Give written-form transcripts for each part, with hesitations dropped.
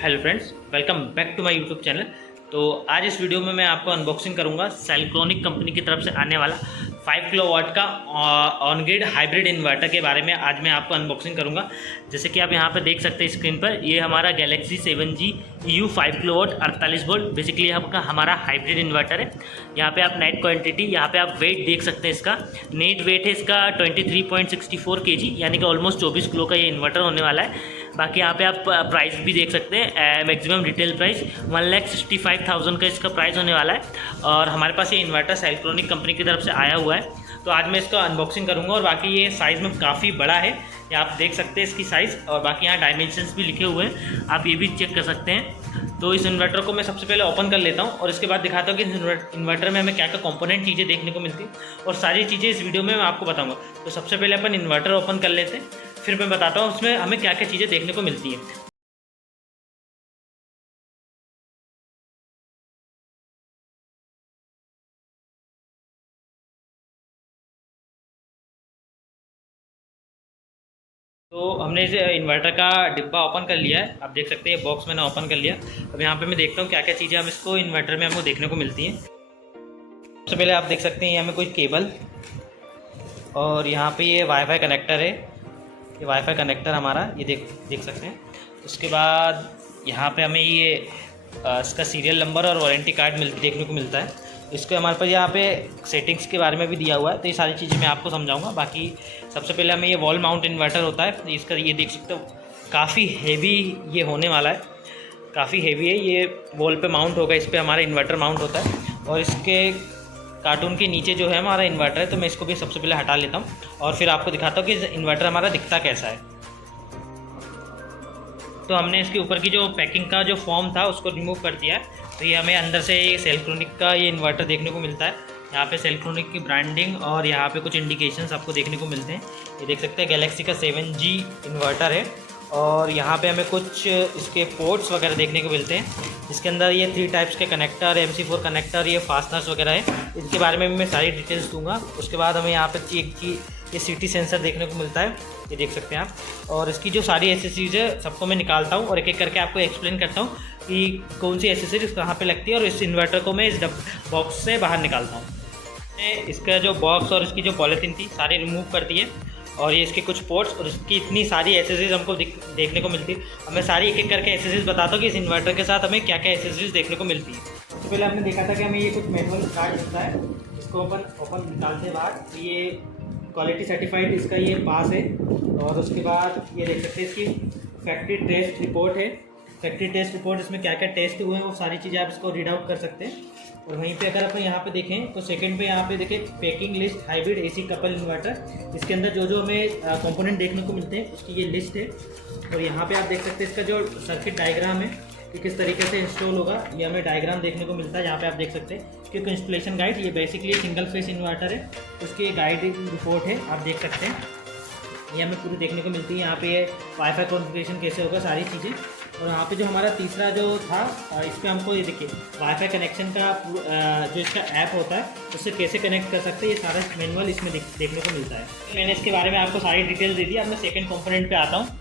Hello friends, welcome back to my YouTube channel. तो आज इस वीडियो में मैं आपको अनबॉक्सिंग करूंगा सेल्ट्रॉनिक कंपनी की तरफ से आने वाला 5 किलोवाट का ऑन ग्रिड हाइब्रिड इन्वर्टर के बारे में आज मैं आपको अनबॉक्सिंग करूंगा। जैसे कि आप यहाँ पर देख सकते हैं स्क्रीन पर, ये हमारा Galaxy 7G EU 5 kilowatt 48 volt basically हमारा हाइब्रिड इन्वर्टर है। यहाँ पे आप नेट क्वांटिटी, यहाँ पे आप वेट देख सकते हैं। इसका नेट वेट है इसका 23.64 kg, यानी कि ऑलमोस्ट 24 किलो का ये इन्वर्टर होने वाला है। बाकी यहाँ पे आप प्राइस भी देख सकते हैं, मैक्सिमम रिटेल प्राइस 1,65,000 का इसका प्राइस होने वाला है। और हमारे पास ये इन्वर्टर सेल्ट्रॉनिक कंपनी की तरफ से आया हुआ है। तो आज मैं इसका अनबॉक्सिंग करूँगा। और बाकी ये साइज़ में काफ़ी बड़ा है, ये आप देख सकते हैं इसकी साइज़। और बाकी यहाँ डायमेंशंस भी लिखे हुए हैं, आप ये भी चेक कर सकते हैं। तो इस इन्वर्टर को मैं सबसे पहले ओपन कर लेता हूँ और इसके बाद दिखाता हूँ कि इस इन्वर्टर में हमें क्या क्या कंपोनेंट चीज़ें देखने को मिलती हैं, और सारी चीज़ें इस वीडियो में मैं आपको बताऊँगा। तो सबसे पहले अपन इन्वर्टर ओपन कर लेते हैं, फिर मैं बताता हूँ उसमें हमें क्या क्या चीज़ें देखने को मिलती हैं। तो हमने इस इन्वर्टर का डिब्बा ओपन कर लिया है, आप देख सकते हैं बॉक्स मैंने ओपन कर लिया। अब यहाँ पे मैं देखता हूँ क्या क्या चीज़ें हम इसको इन्वर्टर में हमको देखने को मिलती हैं। सबसे पहले आप देख सकते हैं यहाँ में कोई केबल, और यहाँ पे ये वाईफाई कनेक्टर है। ये वाईफाई कनेक्टर हमारा ये देख सकते हैं। उसके बाद यहाँ पे हमें ये इसका सीरियल नंबर और वारंटी कार्ड देखने को मिलता है। इसके हमारे पास यहाँ पे सेटिंग्स के बारे में भी दिया हुआ है। तो ये सारी चीज़ें मैं आपको समझाऊंगा। बाकी सबसे पहले हमें ये वॉल माउंट इन्वर्टर होता है, इसका ये देख सकते हो काफ़ी हेवी ये होने वाला है, काफ़ी हेवी है। ये वॉल पे माउंट होगा, इस पर हमारा इन्वर्टर माउंट होता है। और इसके कार्टून के नीचे जो है हमारा इन्वर्टर है, तो मैं इसको भी सबसे पहले हटा लेता हूँ और फिर आपको दिखाता हूँ कि इन्वर्टर हमारा दिखता कैसा है। तो हमने इसके ऊपर की जो पैकिंग का जो फॉर्म था उसको रिमूव कर दिया है। तो ये हमें अंदर से सेल्ट्रॉनिक का ये इन्वर्टर देखने को मिलता है। यहाँ पे सेल्ट्रॉनिक की ब्रांडिंग और यहाँ पे कुछ इंडिकेशंस आपको देखने को मिलते हैं। ये देख सकते हैं गैलेक्सी का 7G इन्वर्टर है। और यहाँ पे हमें कुछ इसके पोर्ट्स वगैरह देखने को मिलते हैं। इसके अंदर ये 3 टाइप्स के कनेक्टर, MC4 कनेक्टर, ये फास्टनर्स वगैरह है। इनके बारे में मैं सारी डिटेल्स दूंगा। उसके बाद हमें यहाँ पर ये CT सेंसर देखने को मिलता है, ये देख सकते हैं आप। और इसकी जो सारी एसेसरीज है सबको मैं निकालता हूँ और एक एक करके आपको एक्सप्लेन करता हूँ कि कौन सी एसेसरीज कहाँ पे लगती है। और इस इन्वर्टर को मैं इस बॉक्स से बाहर निकालता हूँ। मैंने इसका जो बॉक्स और इसकी जो पॉलीथीन थी सारी रिमूव कर दी है। और ये इसके कुछ पोर्ट्स और इसकी इतनी सारी एसेसरीज हमको देखने को मिलती है। अब मैं सारी एक एक करके एसेसरीज बताता हूँ कि इस इन्वर्टर के साथ हमें क्या क्या एसेसरीज देखने को मिलती है। सबसे पहले हमने देखा था कि हमें ये कुछ मैनुअल कार्ड मिलता है, इसको ओपन निकालते बाद ये क्वालिटी सर्टिफाइड इसका ये पास है। और उसके बाद ये देख सकते हैं इसकी फैक्ट्री टेस्ट रिपोर्ट है। फैक्ट्री टेस्ट रिपोर्ट, इसमें क्या क्या टेस्ट हुए हैं वो सारी चीज़ें आप इसको रीड आउट कर सकते हैं। और वहीं पे अगर अपन यहाँ पे देखें तो सेकंड पे यहाँ पे देखें packing list hybrid AC couple inverter. इसके अंदर जो जो हमें कंपोनेंट देखने को मिलते हैं उसकी ये लिस्ट है। और यहाँ पे आप देख सकते हैं इसका जो सर्किट डायग्राम है कि किस तरीके से इंस्टॉल होगा, ये हमें डायग्राम देखने को मिलता है। यहाँ पे आप देख सकते हैं क्योंकि इंस्टॉलेशन गाइड, ये बेसिकली सिंगल फेस इन्वर्टर है, उसकी गाइड रिपोर्ट है, आप देख सकते हैं। ये हमें पूरी देखने को मिलती है। यहाँ पे वाईफाई कॉन्फ़िगरेशन कैसे होगा, सारी चीज़ें। और यहाँ पे जो हमारा तीसरा जो था, इस पर हमको ये देखिए वाईफाई कनेक्शन का जो इसका ऐप होता है उससे कैसे कनेक्ट कर सकते हैं, ये सारा मैनुअल इसमें देखने को मिलता है। मैंने इसके बारे में आपको सारी डिटेल्स दे दी। अब मैं सेकेंड कॉम्पोनेंट पे आता हूँ।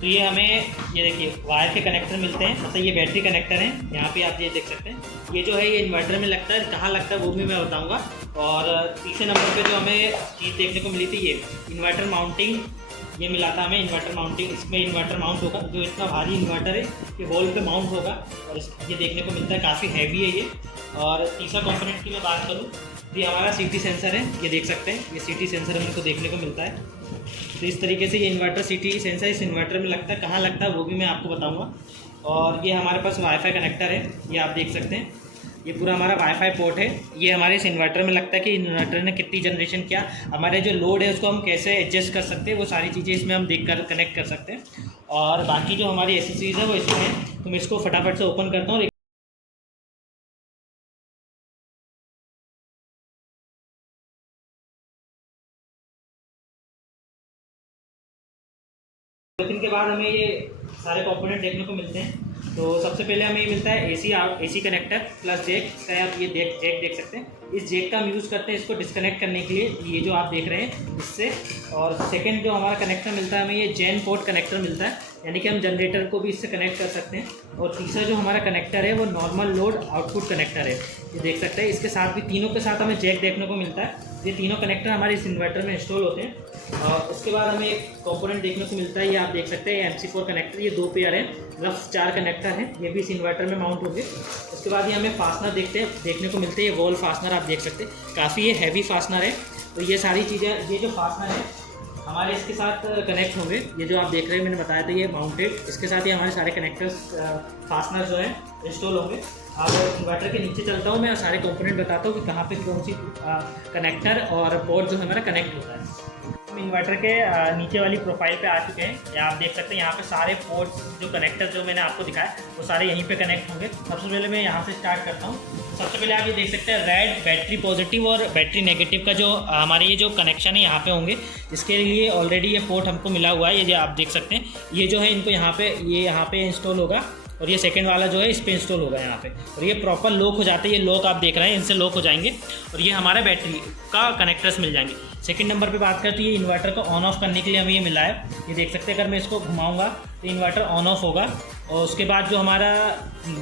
तो ये हमें ये देखिए वायर के कनेक्टर मिलते हैं, मतलब ये बैटरी कनेक्टर हैं। यहाँ पे आप ये देख सकते हैं, ये जो है ये इन्वर्टर में लगता है, कहाँ लगता है वो भी मैं बताऊँगा। और तीसरे नंबर पे जो हमें चीज़ देखने को मिली थी, ये इन्वर्टर माउंटिंग, ये मिला था हमें इन्वर्टर माउंटिंग। इसमें इन्वर्टर माउंट होगा, जो इतना भारी इन्वर्टर है ये वॉल पे माउंट होगा और ये देखने को मिलता है, काफ़ी हैवी है ये। और तीसरा कंपोनेंट की मैं बात करूँ तो ये हमारा CT सेंसर है, ये देख सकते हैं, ये CT सेंसर हमको देखने को मिलता है। तो इस तरीके से ये इन्वर्टर CT सेंसर इस इन्वर्टर में लगता है, कहाँ लगता है वो भी मैं आपको बताऊँगा। और ये हमारे पास वाईफाई कनेक्टर है, ये आप देख सकते हैं, ये पूरा हमारा वाईफाई पोर्ट है। ये हमारे इस इन्वर्टर में लगता है कि इन्वर्टर ने कितनी जनरेशन किया, हमारे जो लोड है उसको हम कैसे एडजस्ट कर सकते हैं, वो सारी चीज़ें इसमें हम देख कर कनेक्ट कर सकते हैं। और बाकी जो हमारी एसेसरीज है वो इसमें है। तो मैं इसको फटाफट से ओपन करता हूँ। के बाद हमें ये सारे कंपोनेंट देखने को मिलते हैं। तो सबसे पहले हमें ये मिलता है AC कनेक्टर प्लस जैक, इसका आप ये जैक देख सकते हैं। इस जैक का हम यूज़ करते हैं इसको डिस्कनेक्ट करने के लिए, ये जो आप देख रहे हैं इससे। और सेकंड जो हमारा कनेक्टर मिलता है हमें, ये जैन पोर्ट कनेक्टर मिलता है। यानी कि हम जनरेटर को भी इससे कनेक्ट कर सकते हैं। और तीसरा जो हमारा कनेक्टर है वो नॉर्मल लोड आउटपुट कनेक्टर है, ये देख सकते हैं। इसके साथ भी तीनों के साथ हमें जैक देखने को मिलता है। ये तीनों कनेक्टर हमारे इस इन्वर्टर में इंस्टॉल होते हैं। और उसके बाद हमें एक कंपोनेंट देखने को मिलता है, ये आप देख सकते हैं MC4 कनेक्टर। ये 2 पेयर हैं, रफ 4 कनेक्टर हैं, ये भी इस इन्वर्टर में माउंट होंगे। उसके बाद ये हमें फास्टनर देखने को मिलते हैं। ये वॉल फास्टनर आप देख सकते हैं, काफ़ी ये हैवी फास्टनर है। तो ये सारी चीज़ें, ये जो फास्टनर है हमारे इसके साथ कनेक्ट होंगे। ये जो आप देख रहे हैं मैंने बताया था, ये माउंटेड, इसके साथ ही हमारे सारे कनेक्टर्स फास्टनर जो है इंस्टॉल होंगे। अब इन्वर्टर के नीचे चलता हूँ, मैं सारे कंपोनेंट बताता हूँ कि कहाँ पे कौन सी कनेक्टर और पोर्ट जो है हमारा कनेक्ट होता है। हम इन्वर्टर के नीचे वाली प्रोफाइल पे आ चुके हैं। यहाँ आप देख सकते हैं, यहाँ पे सारे पोर्ट्स जो कनेक्टर जो मैंने आपको दिखाया वो सारे यहीं पे कनेक्ट होंगे। सबसे पहले मैं यहाँ से स्टार्ट करता हूँ। सबसे पहले आप ये देख सकते हैं, रेड बैटरी पॉजिटिव और बैटरी नेगेटिव का जो हमारे ये जो कनेक्शन है यहाँ पे होंगे। इसके लिए ऑलरेडी ये पोर्ट हमको मिला हुआ है, ये जो आप देख सकते हैं। ये जो है इनको यहाँ पे इंस्टॉल होगा और ये सेकंड वाला जो है इस पे इंस्टॉल होगा यहाँ पे। और ये प्रॉपर लॉक हो जाते हैं, ये लॉक आप देख रहे हैं, इनसे लॉक हो जाएंगे और ये हमारा बैटरी का कनेक्टर्स मिल जाएंगे। सेकंड नंबर पे बात करते हैं, ये इन्वर्टर को ऑन ऑफ करने के लिए हमें ये मिला है। ये देख सकते हैं, अगर मैं इसको घुमाऊंगा तो इन्वर्टर ऑन ऑफ होगा। और उसके बाद जो हमारा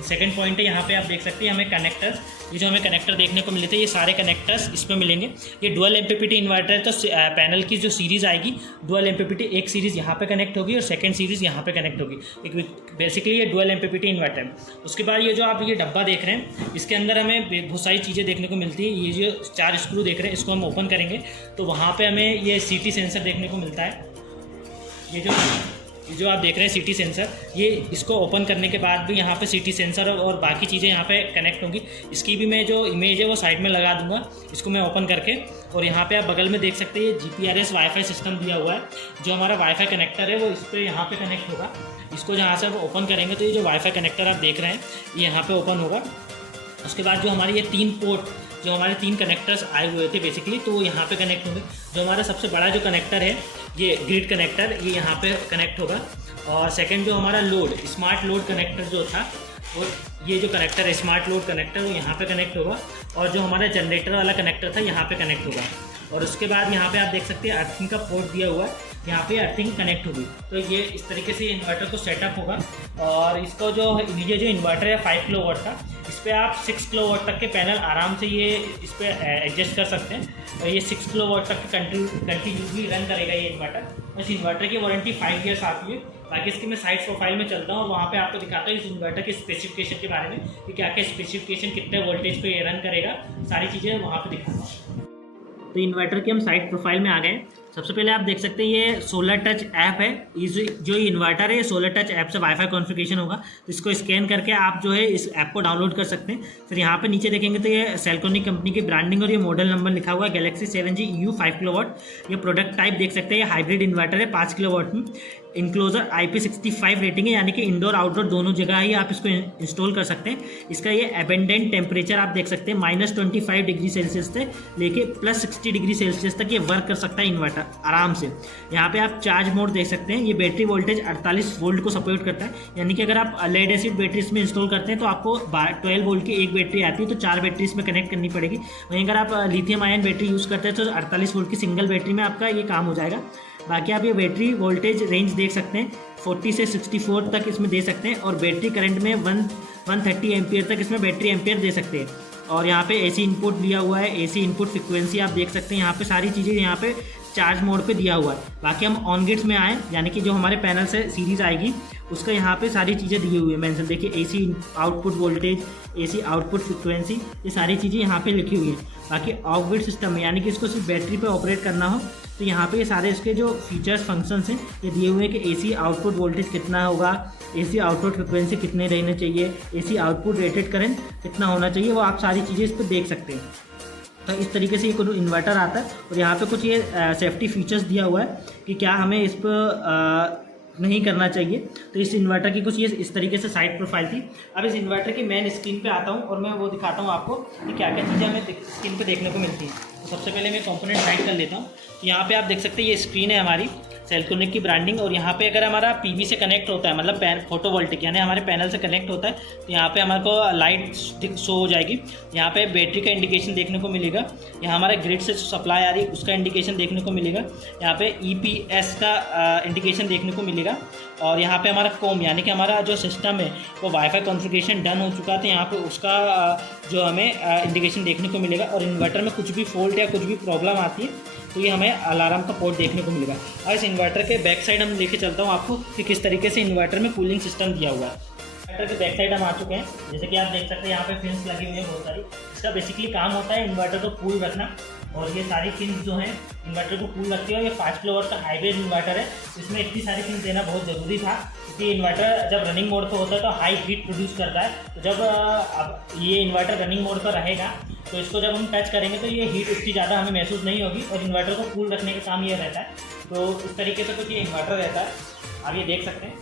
सेकंड पॉइंट है, यहाँ पे आप देख सकते हैं हमें कनेक्टर्स, ये जो हमें कनेक्टर देखने को मिले थे, ये सारे कनेक्टर्स इसमें मिलेंगे। ये डुअल MPPT इन्वर्टर है, तो पैनल की जो सीरीज़ आएगी डुअल MPPT, एक सीरीज़ यहाँ पे कनेक्ट होगी और सेकंड सीरीज़ यहाँ पे कनेक्ट होगी। एक बेसिकली ये डुअल MPPT इन्वर्टर है। उसके बाद ये जो आप ये डब्बा देख रहे हैं, इसके अंदर हमें बहुत सारी चीज़ें देखने को मिलती है। ये जो 4 स्क्रू देख रहे हैं, इसको हम ओपन करेंगे तो वहाँ पर हमें ये CT सेंसर देखने को मिलता है। ये जो आप देख रहे हैं CT सेंसर, ये इसको ओपन करने के बाद भी यहाँ पे CT सेंसर और बाकी चीज़ें यहाँ पे कनेक्ट होंगी। इसकी भी मैं जो इमेज है वो साइड में लगा दूंगा, इसको मैं ओपन करके। और यहाँ पे आप बगल में देख सकते हैं, ये GPRS वाईफाई सिस्टम दिया हुआ है। जो हमारा वाईफाई कनेक्टर है वो इस पर यहाँ पे कनेक्ट होगा। इसको जहाँ से आप ओपन करेंगे तो ये जो वाईफाई कनेक्टर आप देख रहे हैं ये यहाँ पर ओपन होगा। उसके बाद जो हमारे ये 3 पोर्ट, जो हमारे 3 कनेक्टर्स आए हुए थे बेसिकली, तो वो यहाँ पे कनेक्ट होंगे। जो हमारा सबसे बड़ा जो कनेक्टर है, ये ग्रिड कनेक्टर, ये यहाँ पे कनेक्ट होगा। और सेकंड जो हमारा लोड, स्मार्ट लोड कनेक्टर जो था, वो ये जो कनेक्टर है स्मार्ट लोड कनेक्टर, वो यहाँ पे कनेक्ट होगा। और जो हमारा जनरेटर वाला कनेक्टर था यहाँ पे कनेक्ट होगा। और उसके बाद यहाँ पे आप देख सकते हैं अर्थिंग का पोर्ट दिया हुआ है, यहाँ पे अर्थिंग कनेक्ट होगी। तो ये इस तरीके से इन्वर्टर को सेटअप होगा। और इसका जो ये जो इन्वर्टर है 5 किलोवाट का, इस पर आप 6 किलोवाट तक के पैनल आराम से ये इस पर एडजस्ट कर सकते हैं। और ये 6 किलोवाट तक कंटिन्यूसली रन करेगा ये इन्वर्टर। इस इन्वर्टर की वारंटी 5 ईयर्स आती है। बाकी इसकी मैं साइड प्रोफाइल में चलता हूँ और वहाँ पे आपको दिखाता हूँ इस इन्वर्टर के स्पेसिफिकेशन के बारे में, कि क्या क्या स्पेसिफिकेशन, कितने वोल्टेज पे ये रन करेगा, सारी चीज़ें वहाँ पे दिखाता हूँ। तो इन्वर्टर के हम साइड प्रोफाइल में आ गए। सबसे पहले आप देख सकते हैं ये सोलर टच ऐप है। जो ये इन्वर्टर है ये सोलर टच ऐप से वाईफाई कॉन्फ़िगरेशन होगा। तो इसको स्कैन करके आप जो है इस ऐप को डाउनलोड कर सकते हैं। फिर यहाँ पे नीचे देखेंगे तो ये सेल्कोनिक कंपनी की ब्रांडिंग और ये मॉडल नंबर लिखा हुआ है गैलेक्सी 7G EU 5 किलोवाट। ये प्रोडक्ट टाइप देख सकते हैं, ये हाइब्रिड इन्वर्टर है 5 किलोवाट में। इंक्लोजर IP65 रेटिंग है, यानी कि इंडोर आउटडोर दोनों जगह ही आप इसको इंस्टॉल कर सकते हैं। इसका ये एबेंडेंट टेम्परेचर आप देख सकते हैं -25 डिग्री सेल्सियस से लेके +60 डिग्री सेल्सियस तक ये वर्क कर सकता है इन्वर्टर आराम से। यहाँ पे आप चार्ज मोड देख सकते हैं। ये बैटरी वोल्टेज 48 वोल्ट को सपोर्ट करता है, यानी कि अगर आप लेड एसिड बैटरी इसमें इंस्टॉल करते हैं तो आपको 12 वोल्ट की एक बैटरी आती है, तो 4 बैटरी इसमें कनेक्ट करनी पड़ेगी। वहीं अगर आप लिथियम आयन बैटरी यूज़ करते हैं तो 48 वोल्ट की सिंगल बैटरी में आपका ये काम हो जाएगा। बाकी आप ये बैटरी वोल्टेज रेंज देख सकते हैं, 40 से 64 तक इसमें दे सकते हैं। और बैटरी करंट में 130 एम्पियर तक इसमें बैटरी एम्पियर दे सकते हैं। और यहाँ पे AC इनपुट दिया हुआ है, AC इनपुट फ्रिक्वेंसी आप देख सकते हैं। यहाँ पे सारी चीज़ें यहाँ पे चार्ज मोड पे दिया हुआ है। बाकी हम ऑन गेट्स में आए, यानी कि जो हमारे पैनल से सीरीज़ आएगी उसका यहाँ पे सारी चीज़ें दी हुई है मेंशन। देखिए AC output voltage, AC output frequency, ये सारी चीज़ें यहाँ पे लिखी हुई है। बाकी ऑफ ग्रिड सिस्टम है, यानी कि इसको सिर्फ बैटरी पे ऑपरेट करना हो तो यहाँ पे ये सारे इसके जो फीचर्स फंक्शंस हैं ये दिए हुए हैं कि AC आउटपुट वोल्टेज कितना होगा, AC आउटपुट फ्रिक्वेंसी कितने रहने चाहिए, AC आउटपुट रेटेड करंट कितना होना चाहिए, वो आप सारी चीज़ें इस पर देख सकते हैं। तो इस तरीके से ये कोई इन्वर्टर आता है। और यहाँ पे कुछ ये सेफ्टी फीचर्स दिया हुआ है कि क्या हमें इस पर नहीं करना चाहिए। तो इस इन्वर्टर की कुछ ये इस तरीके से साइड प्रोफाइल थी। अब इस इन्वर्टर की मेन स्क्रीन पे आता हूँ और मैं वो दिखाता हूँ आपको कि क्या क्या चीज़ें हमें स्क्रीन पे देखने को मिलती हैं। तो सबसे पहले मैं कंपोनेंट साइड कर लेता हूँ। यहाँ पे आप देख सकते हैं ये स्क्रीन है हमारी। सेल्ट्रॉनिक की ब्रांडिंग। और यहाँ पे अगर हमारा पीवी से कनेक्ट होता है, मतलब फोटोवोल्टिक यानी हमारे पैनल से कनेक्ट होता है, तो यहाँ पे हमारे को लाइट शो हो जाएगी। यहाँ पे बैटरी का इंडिकेशन देखने को मिलेगा। यहाँ हमारे ग्रिड से सप्लाई आ रही है उसका इंडिकेशन देखने को मिलेगा। यहाँ पे EPS का इंडिकेशन देखने को मिलेगा। और यहाँ पे हमारा कॉम यानी कि हमारा जो सिस्टम है वो वाईफाई कॉन्फ़िगरेशन डन हो चुका था, यहाँ पे उसका जो हमें इंडिकेशन देखने को मिलेगा। और इन्वर्टर में कुछ भी फॉल्ट या कुछ भी प्रॉब्लम आती है तो ये हमें अलार्म का पोर्ट देखने को मिलेगा। और इस इन्वर्टर के बैक साइड हम लेके चलता हूँ आपको कि किस तरीके से इन्वर्टर में कूलिंग सिस्टम दिया हुआ है। इन्वर्टर के बैक साइड हम आ चुके हैं, जैसे कि आप देख सकते हैं यहाँ पे फिन्स लगी हुई है बहुत सारी। इसका बेसिकली काम होता है इन्वर्टर को कूल रखना, और ये सारी फिन्स जो हैं इन्वर्टर को कूल रखती है। और ये 5 किलोवाट का हाइब्रिड इन्वर्टर है, इसमें इतनी सारी फिन्स देना बहुत ज़रूरी था, क्योंकि इन्वर्टर जब रनिंग मोड पर होता है तो हाई हीट प्रोड्यूस करता है। तो जब अब ये इन्वर्टर रनिंग मोड पर रहेगा तो इसको जब हम टच करेंगे तो ये हीट उतनी ज़्यादा हमें महसूस नहीं होगी, और इन्वर्टर को कूल रखने का काम ये रहता है। तो इस तरीके से कुछ ये इन्वर्टर रहता है, आप ये देख सकते हैं।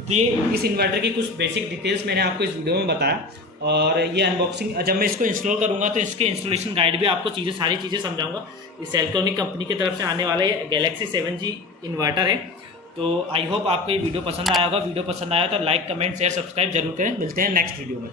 तो ये इस इन्वर्टर की कुछ बेसिक डिटेल्स मैंने आपको इस वीडियो में बताया। और ये अनबॉक्सिंग जब मैं इसको इंस्टॉल करूँगा तो इसके इंस्टॉलेशन गाइड भी आपको सारी चीज़ें समझाऊंगा। इस सेल्ट्रॉनिक कंपनी की तरफ से आने वाला ये गैलेक्सी 7G इन्वर्टर है। तो आई होप आपको ये वीडियो पसंद आया होगा। वीडियो पसंद आया तो लाइक, कमेंट, शेयर, सब्सक्राइब जरूर करें। मिलते हैं नेक्स्ट वीडियो में।